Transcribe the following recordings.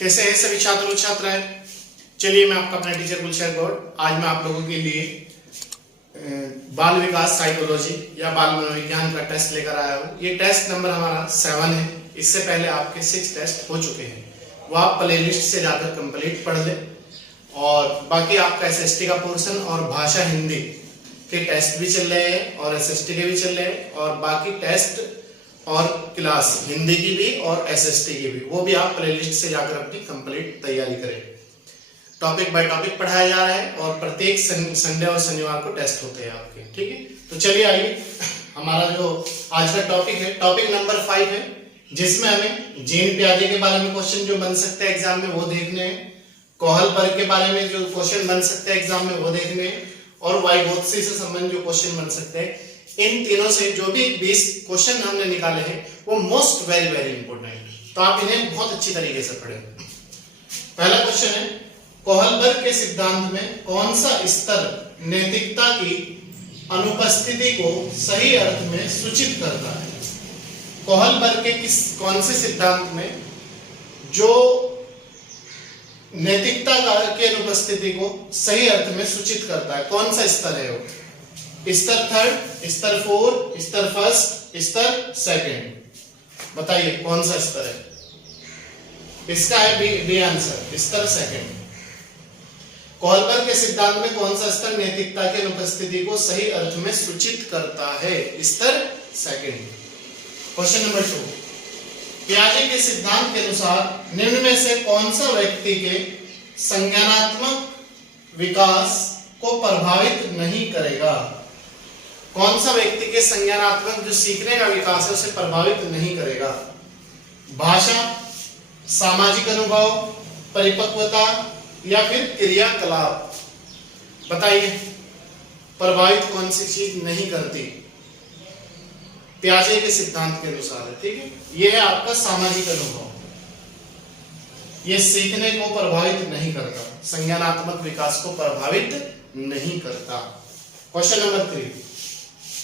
कैसे हैं सभी छात्र और छात्राएं। चलिए मैं आपका अपना टीचर गुलशर गौड़ आज मैं आप लोगों के लिए बाल विकास साइकोलॉजी या बाल मनोविज्ञान का टेस्ट लेकर आया हूँ। ये टेस्ट नंबर हमारा 7 है। इससे पहले आपके 6 टेस्ट हो चुके हैं, वो आप प्लेलिस्ट से जाकर कंप्लीट पढ़ लें। और बाकी आपका एसएसटी का पोर्शन और भाषा हिंदी के टेस्ट भी चल रहे हैं और एसएसटी के भी चल रहे हैं, और बाकी टेस्ट और क्लास हिंदी की भी और एसएसटी की भी, वो भी आप प्लेलिस्ट से जाकर अपनी कंप्लीट तैयारी करें। टॉपिक बाय टॉपिक पढ़ाया जा रहा है और प्रत्येक संडे और शनिवार को टेस्ट होते हैं आपके। ठीक है, तो चलिए आइए, हमारा जो आज का टॉपिक है टॉपिक नंबर 5 है, जिसमें हमें जीन पियाजे के बारे में क्वेश्चन जो बन सकते हैं एग्जाम में वो देखने हैं, कोहलबर्ग के बारे में जो क्वेश्चन बन सकते हैं एग्जाम में वो देखने हैं, और वाइगोत्स्की से संबंधित जो क्वेश्चन बन सकते हैं। इन तीनों से जो भी 20 क्वेश्चन हमने निकाले हैं वो मोस्ट वेरी वेरी इंपोर्टेंट, तो आप इन्हें बहुत अच्छी तरीके से पढ़ें। पहला क्वेश्चन है, कोहलबर्ग के सिद्धांत में कौन सा स्तर नैतिकता की अनुपस्थिति को सही अर्थ में सूचित करता है? कोहलबर्ग के कौन से सिद्धांत में जो नैतिकता की अनुपस्थिति को सही अर्थ में सूचित करता है, कौन सा स्तर है वो? स्तर 3, स्तर 4, स्तर 1, स्तर 2? बताइए कौन सा स्तर है? इसका है बी आंसर, स्तर 2। कोहलबर्ग के सिद्धांत में कौन सा स्तर नैतिकता की अनुपस्थिति को सही अर्थ में सूचित करता है? स्तर 2। क्वेश्चन नंबर 2, पियाजे के सिद्धांत के अनुसार निम्न में से कौन सा व्यक्ति के संज्ञानात्मक विकास को प्रभावित नहीं करेगा? कौन सा व्यक्ति के संज्ञानात्मक जो सीखने का विकास है उसे प्रभावित नहीं करेगा? भाषा, सामाजिक अनुभव, परिपक्वता या फिर क्रियाकलाप? बताइए प्रभावित कौन सी चीज नहीं करती? पियाजे के सिद्धांत के अनुसार है। ठीक है, यह है आपका सामाजिक अनुभव, यह सीखने को प्रभावित नहीं करता, संज्ञानात्मक विकास को प्रभावित नहीं करता। क्वेश्चन नंबर 3,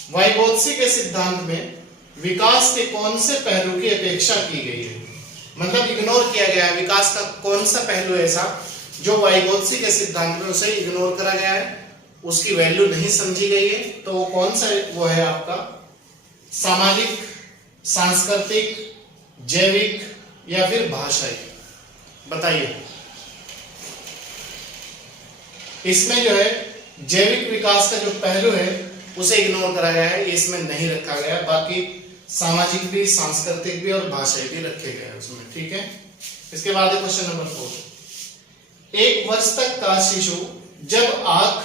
वाइगोत्स्की के सिद्धांत में विकास के कौन से पहलू की अपेक्षा की गई है? मतलब इग्नोर किया गया है, विकास का कौन सा पहलू ऐसा जो वाइगोत्स्की के सिद्धांत में उसे इग्नोर करा गया है, उसकी वैल्यू नहीं समझी गई है, तो वो कौन सा वो है आपका? सामाजिक, सांस्कृतिक, जैविक या फिर भाषाई? बताइए। इसमें जो है जैविक विकास का जो पहलू है उसे इग्नोर करा गया है, इसमें नहीं रखा गया है। बाकी सामाजिक भी, सांस्कृतिक भी और भाषाई भी रखे गए हैं उसमें। ठीक है, इसके बाद है क्वेश्चन नंबर 4, 1 वर्ष तक का शिशु जब आंख,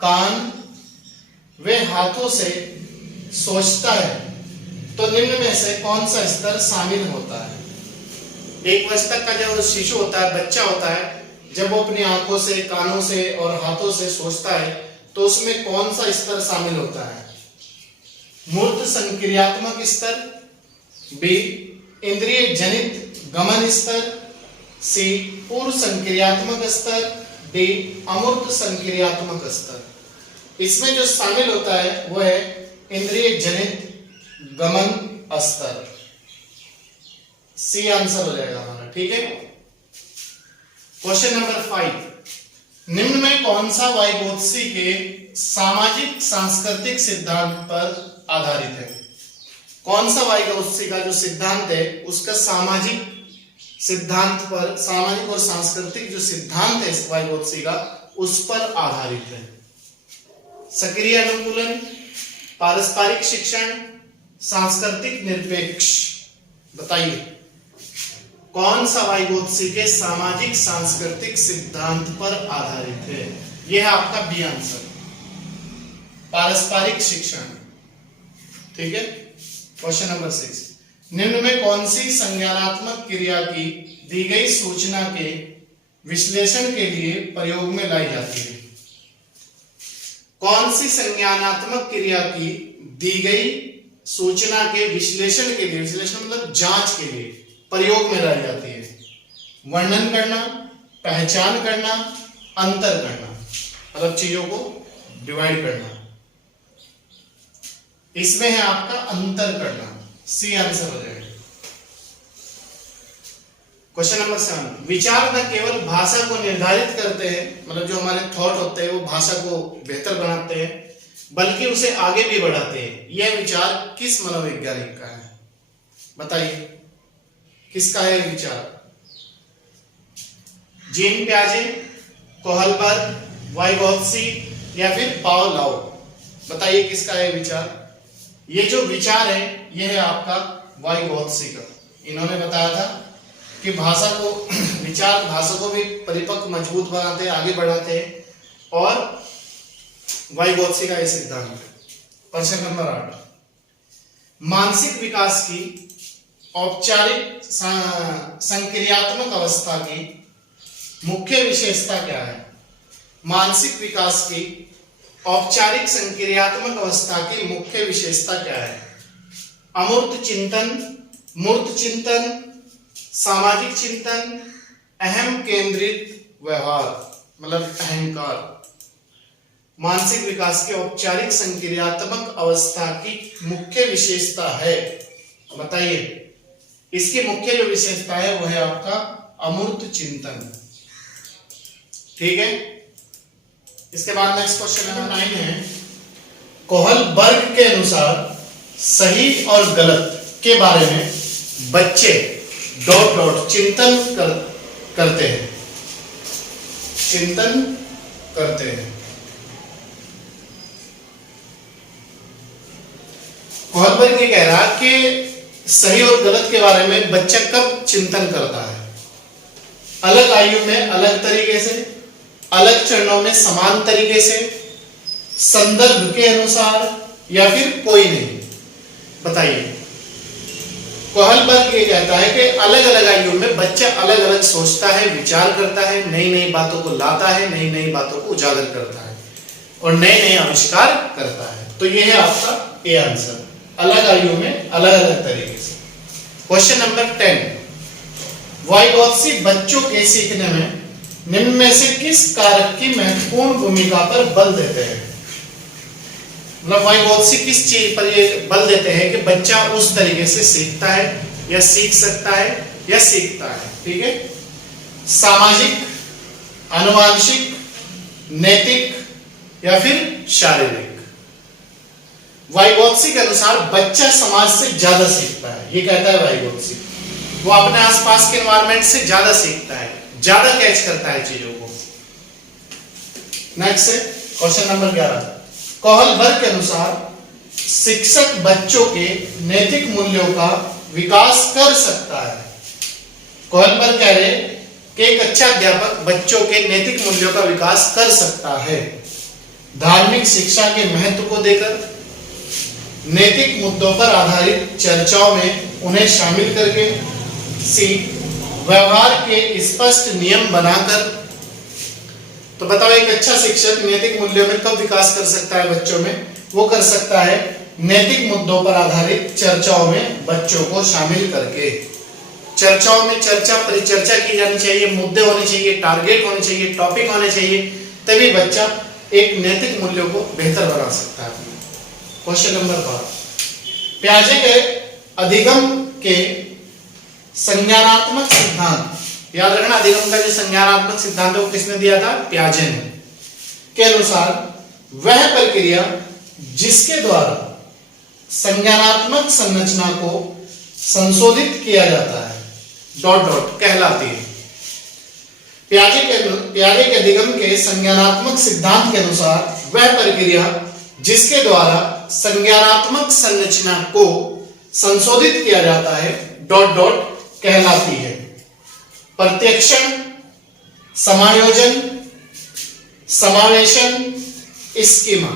कान वे हाथों से सोचता है तो निम्न में से कौन सा स्तर शामिल होता है? 1 वर्ष तक का जो शिशु होता है, बच्चा होता है, जब वो अपनी आंखों से, कानों से और हाथों से सोचता है तो उसमें कौन सा स्तर शामिल होता है? मूर्त संक्रियात्मक स्तर, बी इंद्रिय जनित गमन स्तर, सी पूर्व संक्रियात्मक स्तर, डी अमूर्त संक्रियात्मक स्तर? इसमें जो शामिल होता है वो है इंद्रिय जनित गमन स्तर, सी आंसर हो जाएगा हमारा। ठीक है, क्वेश्चन नंबर 5, निम्न में कौन सा वाइगोत्स्की के सामाजिक सांस्कृतिक सिद्धांत पर आधारित है? कौन सा वाइगोत्स्की का जो सिद्धांत है उसका सामाजिक सिद्धांत पर, सामाजिक और सांस्कृतिक जो सिद्धांत है वाइगोत्स्की का उस पर आधारित है? सक्रिय अनुकूलन, पारस्परिक शिक्षण, सांस्कृतिक निरपेक्ष? बताइए कौन सा वाइगोत्स्की के सामाजिक सांस्कृतिक सिद्धांत पर आधारित है? यह है आपका बी आंसर, पारस्परिक शिक्षण। ठीक है, क्वेश्चन नंबर 6, निम्न में कौन सी संज्ञानात्मक क्रिया की दी गई सूचना के विश्लेषण के लिए प्रयोग में लाई जाती है? कौन सी संज्ञानात्मक क्रिया की दी गई सूचना के विश्लेषण के लिए, विश्लेषण मतलब जांच के लिए प्रयोग में लाई जाती है? वर्णन करना, पहचान करना, अंतर करना, मतलब चीजों को डिवाइड करना। इसमें है आपका अंतर करना, सी आंसर हो जाएगा। क्वेश्चन नंबर 7, विचार न केवल भाषा को निर्धारित करते हैं, मतलब जो हमारे थॉट होते हैं वो भाषा को बेहतर बनाते हैं, बल्कि उसे आगे भी बढ़ाते हैं। यह विचार किस मनोवैज्ञानिक का है? बताइए किसका है विचार? जीन पियाजे, कोहलबर्ग, वाइगोत्स्की या फिर पावलोव? बताइए किसका है विचार? ये जो विचार है ये है आपका वाइगोत्स्की का। इन्होंने बताया था कि भाषा को विचार भाषा को भी परिपक्व मजबूत बनाते हैं, आगे बढ़ाते हैं, और वाइगोत्स्की का ये सिद्धांत है। प्रश्न नंबर 8, मानसिक विकास की औपचारिक संक्रियात्मक अवस्था की मुख्य विशेषता क्या है? मानसिक विकास की औपचारिक संक्रियात्मक अवस्था की मुख्य विशेषता क्या है? अमूर्त चिंतन, मूर्त चिंतन, सामाजिक चिंतन, अहम केंद्रित व्यवहार, मतलब अहंकार। मानसिक विकास के औपचारिक संक्रियात्मक अवस्था की मुख्य विशेषता है, बताइए। इसकी मुख्य जो विशेषता है वो है आपका अमूर्त चिंतन। ठीक है। इसके बाद नेक्स्ट क्वेश्चन नंबर 9 है, कोहलबर्ग के अनुसार सही और गलत के बारे में बच्चे ... चिंतन करते हैं, चिंतन करते हैं। कोहलबर्ग ये कह रहा है कि सही और गलत के बारे में बच्चा कब चिंतन करता है? अलग आयु में अलग तरीके से, अलग चरणों में समान तरीके से, संदर्भ के अनुसार, या फिर कोई नहीं? बताइए। कोहलबर्ग ये कहता है कि अलग अलग आयु में बच्चा अलग अलग सोचता है, विचार करता है, नई नई बातों को लाता है, नई नई बातों को उजागर करता है और नए नए आविष्कार करता है। तो ये है आपका ए आंसर, अलग आयु में अलग अलग तरीके से। क्वेश्चन नंबर 10, वाइगोत्स्की बच्चों के सीखने में निम्न में से किस कारक की महत्वपूर्ण भूमिका पर बल देते हैं? मतलब वाइगोत्स्की किस चीज पर ये बल देते हैं कि बच्चा उस तरीके से सीखता है या सीख सकता है या सीखता है? ठीक है। सामाजिक, आनुवांशिक, नैतिक या फिर शारीरिक? वाइगोत्स्की के अनुसार बच्चा समाज से ज्यादा सीखता है, ये कहता है वाइगोत्स्की। वो अपने आसपास के एनवायरनमेंट से ज्यादा सीखता है, ज्यादा कैच करता है चीजों को। नेक्स्ट है क्वेश्चन नंबर 11, कोहलबर्ग के अनुसार शिक्षक बच्चों के नैतिक मूल्यों का विकास कर सकता है। कोहलबर्ग कह रहे कि एक अच्छा अध्यापक बच्चों के नैतिक मूल्यों का विकास कर सकता है धार्मिक शिक्षा के महत्व को देकर, नैतिक मुद्दों पर आधारित चर्चाओं में उन्हें शामिल करके, सी व्यवहार के स्पष्ट नियम बनाकर। तो बताओ एक अच्छा शिक्षक नैतिक मूल्यों में कब विकास कर सकता है बच्चों में? वो कर सकता है नैतिक मुद्दों पर आधारित चर्चाओं में बच्चों को शामिल करके। चर्चाओं में चर्चा परिचर्चा की जानी चाहिए, मुद्दे होने चाहिए, टारगेट होने चाहिए, टॉपिक होने चाहिए, तभी बच्चा एक नैतिक मूल्यों को बेहतर बना सकता है। क्वेश्चन नंबर 12, पियाजे के अधिगम के संज्ञानात्मक सिद्धांत, याद रखना अधिगम का जो संज्ञानात्मक सिद्धांत है वो किसने दिया था? पियाजे ने। के अनुसार वह प्रक्रिया जिसके द्वारा संज्ञानात्मक संरचना को संशोधित किया जाता है ... कहलाती है। पियाजे के अधिगम के संज्ञानात्मक सिद्धांत के अनुसार वह प्रक्रिया जिसके द्वारा संज्ञानात्मक संरचना को संशोधित किया जाता है ... कहलाती है। प्रत्यक्षण, समायोजन, समावेशन, स्कीमा।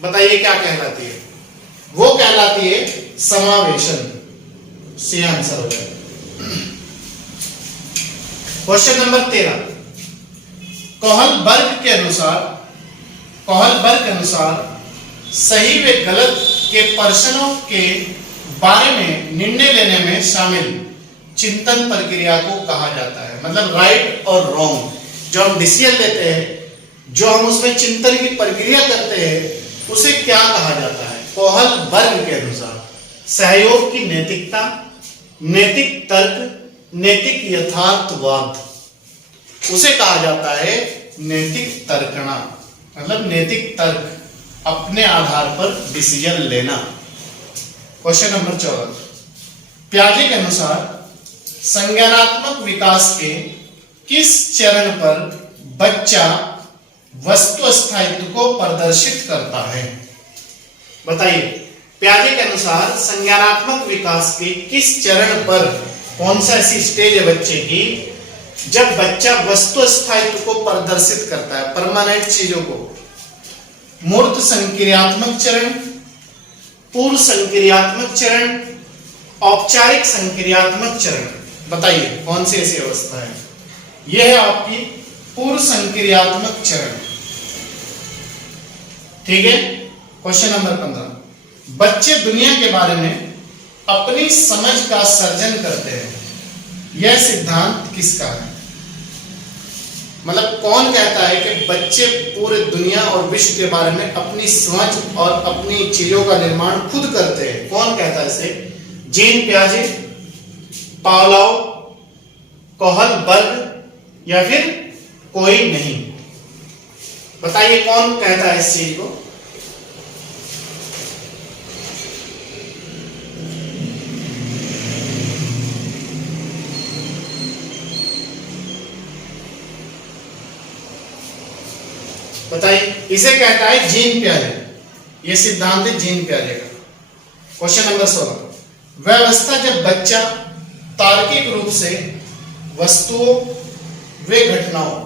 बताइए क्या कहलाती है? वो कहलाती है समावेशन। सी आंसर हो जाएगा। क्वेश्चन नंबर 13, कोहलबर्ग के अनुसार सही व गलत के प्रश्नों के बारे में निर्णय लेने में शामिल चिंतन प्रक्रिया को कहा जाता है। मतलब राइट और रॉन्ग जो हम डिसीजन लेते हैं, जो हम उसमें चिंतन की प्रक्रिया करते हैं, उसे क्या कहा जाता है? कोहलबर्ग के अनुसार सहयोग की नैतिकता, नैतिक तर्क, नैतिक यथार्थवाद, उसे कहा जाता है नैतिक तर्कणा, मतलब नैतिक तर्क, अपने आधार पर डिसीजन लेना। क्वेश्चन नंबर 14, पियाजे के अनुसार संज्ञानात्मक विकास के किस चरण पर बच्चा वस्तु स्थायित्व को प्रदर्शित करता है? बताइए, पियाजे के अनुसार संज्ञानात्मक विकास के किस चरण पर, कौन सा ऐसी स्टेज है बच्चे की जब बच्चा वस्तु स्थायित्व को प्रदर्शित करता है, परमानेंट चीजों को? मूर्त संक्रियात्मक चरण, पूर्व संक्रियात्मक चरण, औपचारिक संक्रियात्मक चरण। बताइए कौन सी ऐसी अवस्था है? यह है आपकी पूर्व संक्रियात्मक चरण। ठीक है। क्वेश्चन नंबर 15, बच्चे दुनिया के बारे में अपनी समझ का सर्जन करते हैं, यह सिद्धांत किसका है? मतलब कौन कहता है कि बच्चे पूरे दुनिया और विश्व के बारे में अपनी समझ और अपनी चीजों का निर्माण खुद करते हैं? कौन कहता है इसे? जीन पियाजे, पावलोव, कोहलबर्ग या फिर कोई नहीं? बताइए कौन कहता है इस चीज को? बताइए, इसे कहता है जीन पियाजे। यह सिद्धांत है जीन पियाजे का। क्वेश्चन नंबर 16, वह अवस्था जब बच्चा तार्किक रूप से वस्तुओं व घटनाओं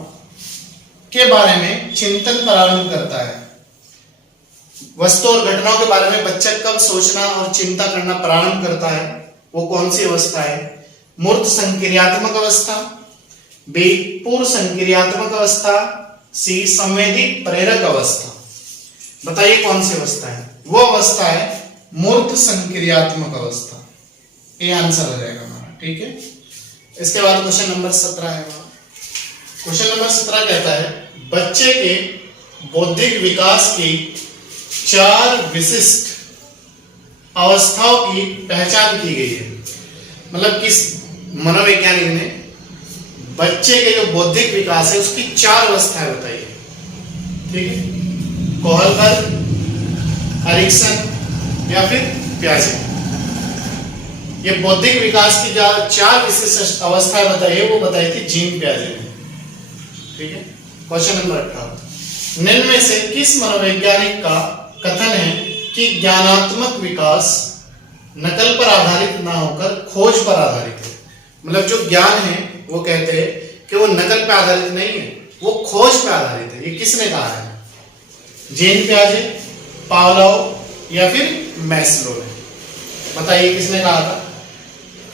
के बारे में चिंतन प्रारंभ करता है। वस्तु और घटनाओं के बारे में बच्चा कब सोचना और चिंता करना प्रारंभ करता है, वो कौन सी अवस्था है? मूर्त संक्रियात्मक अवस्था, बी पूर्व संक्रियात्मक अवस्था, सी संवेदी प्रेरक अवस्था। बताइए कौन सी अवस्था है? वो अवस्था है मूर्त संक्रियात्मक अवस्था। ये आंसर हो जाएगा हमारा। ठीक है। इसके बाद क्वेश्चन नंबर 17 है। क्वेश्चन नंबर 17 कहता है, बच्चे के बौद्धिक विकास की 4 विशिष्ट अवस्थाओं की पहचान की गई है। मतलब किस मनोवैज्ञानिक ने बच्चे के जो बौद्धिक विकास है उसकी 4 अवस्थाएं बताइए। ठीक है। कोहलबर्ग, एरिक्सन या फिर पियाजे। ये बौद्धिक विकास की जो 4 विशिष्ट अवस्थाएं बताइए, वो बताई थी जीन पियाजे ने। ठीक है। क्वेश्चन नंबर 18, निम्न में से किस मनोवैज्ञानिक का कथन है कि ज्ञानात्मक विकास नकल पर आधारित ना होकर खोज पर आधारित है? मतलब जो ज्ञान है वो कहते हैं कि वो नकल पे आधारित नहीं है, वो खोज पे आधारित है। ये किसने कहा है? जीन पियाजे, पावलोव या फिर मैस्लो ने? बताइए किसने कहा था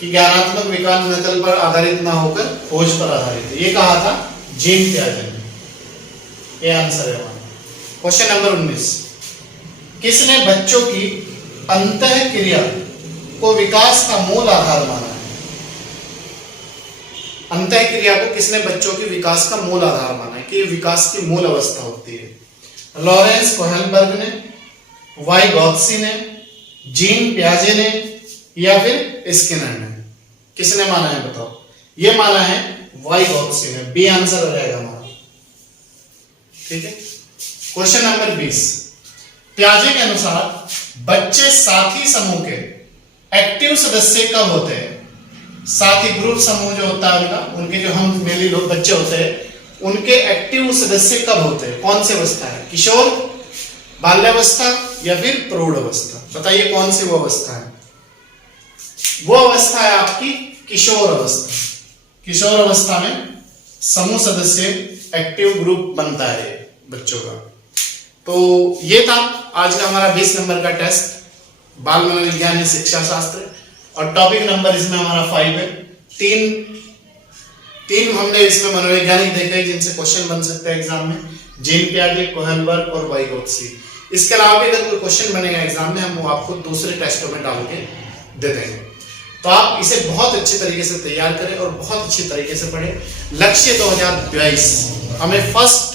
कि ज्ञानात्मक विकास नकल पर आधारित ना होकर खोज पर आधारित है? ये कहा था जीन पियाजे ने। ये आंसर है हमारा। क्वेश्चन नंबर 19, किसने बच्चों की अंतःक्रिया को विकास का मूल आधार माना है? अंतःक्रिया को किसने बच्चों के विकास का मूल आधार माना है कि विकास की मूल अवस्था होती है? लॉरेंस कोहलबर्ग ने, वाइगोत्स्की ने, जीन पियाजे ने या फिर स्किनर ने? किसने माना है बताओ? ये माना है वाइगोत्स्की ने। बी आंसर हो जाएगा हमारा। ठीक है। क्वेश्चन नंबर 20, पियाजे के अनुसार बच्चे साथी समूह के एक्टिव सदस्य कब होते हैं? साथी ग्रुप समूह जो होता है उनका, उनके जो हम मेनली लोग बच्चे होते हैं, उनके एक्टिव सदस्य कब होते हैं? कौन सी अवस्था है? किशोर, बाल्यावस्था या फिर प्रौढ़ अवस्था? बताइए कौन सी वो अवस्था है? वो अवस्था है आपकी किशोर अवस्था। किशोर अवस्था में समूह सदस्य एक्टिव ग्रुप बनता है बच्चों का। तो ये था आज का हमारा 20 नंबर का टेस्ट, बाल मनोविज्ञान या शिक्षा शास्त्र, और टॉपिक नंबर इसमें हमारा 5 है। तीन हमने इसमें मनोवैज्ञानिक देखे जिनसे क्वेश्चन बन सकते हैं एग्जाम में, जीन पियाजे, कोहलबर्ग और वाइगोत्स्की। इसके अलावा भी अगर कोई क्वेश्चन बनेगा एग्जाम में, हम वो आपको दूसरे टेस्टों में डाल के दे देंगे। तो आप इसे बहुत अच्छे तरीके से तैयार करें और बहुत अच्छी तरीके से पढ़ें। लक्ष्य 2022, हमें first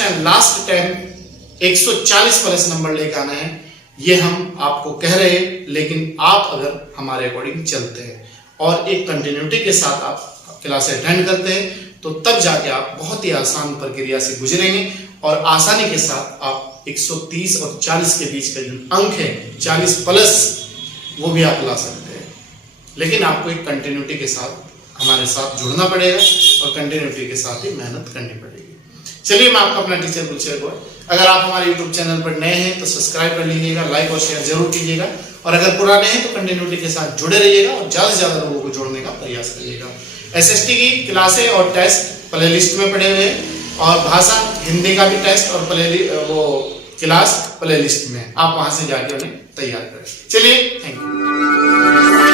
and last attempt 140 plus number लेकर आना है। ये हम आपको कह रहे हैं, लेकिन आप अगर हमारे अकॉर्डिंग चलते हैं और एक कंटिन्यूटी के साथ आप क्लास अटेंड करते हैं तो तब जाके आप बहुत ही आसान प्रक्रिया से गुजरेंगे और आसानी के साथ आप 130 और 40 के बीच का जो अंक है 40 प्लस वो भी आप ला सकते हैं। लेकिन आपको एक कंटिन्यूटी के साथ हमारे साथ जुड़ना पड़ेगा और कंटिन्यूटी के साथ ही मेहनत करनी पड़ेगी। चलिए मैं आपका अपना टीचर गुलशेर गौड़। अगर आप हमारे YouTube चैनल पर नए हैं तो सब्सक्राइब कर लीजिएगा, लाइक और शेयर जरूर कीजिएगा और अगर पुराने हैं तो कंटिन्यूटी के साथ जुड़े रहिएगा और ज़्यादा से ज़्यादा लोगों को जोड़ने का प्रयास करिएगा। SST की क्लासें और टेस्ट प्ले लिस्ट में पड़े हुए हैं और भाषा हिंदी का भी टेस्ट और क्लास प्ले लिस्ट में, आप वहां से जाके उन्हें तैयार करें। चलिए, थैंक यू।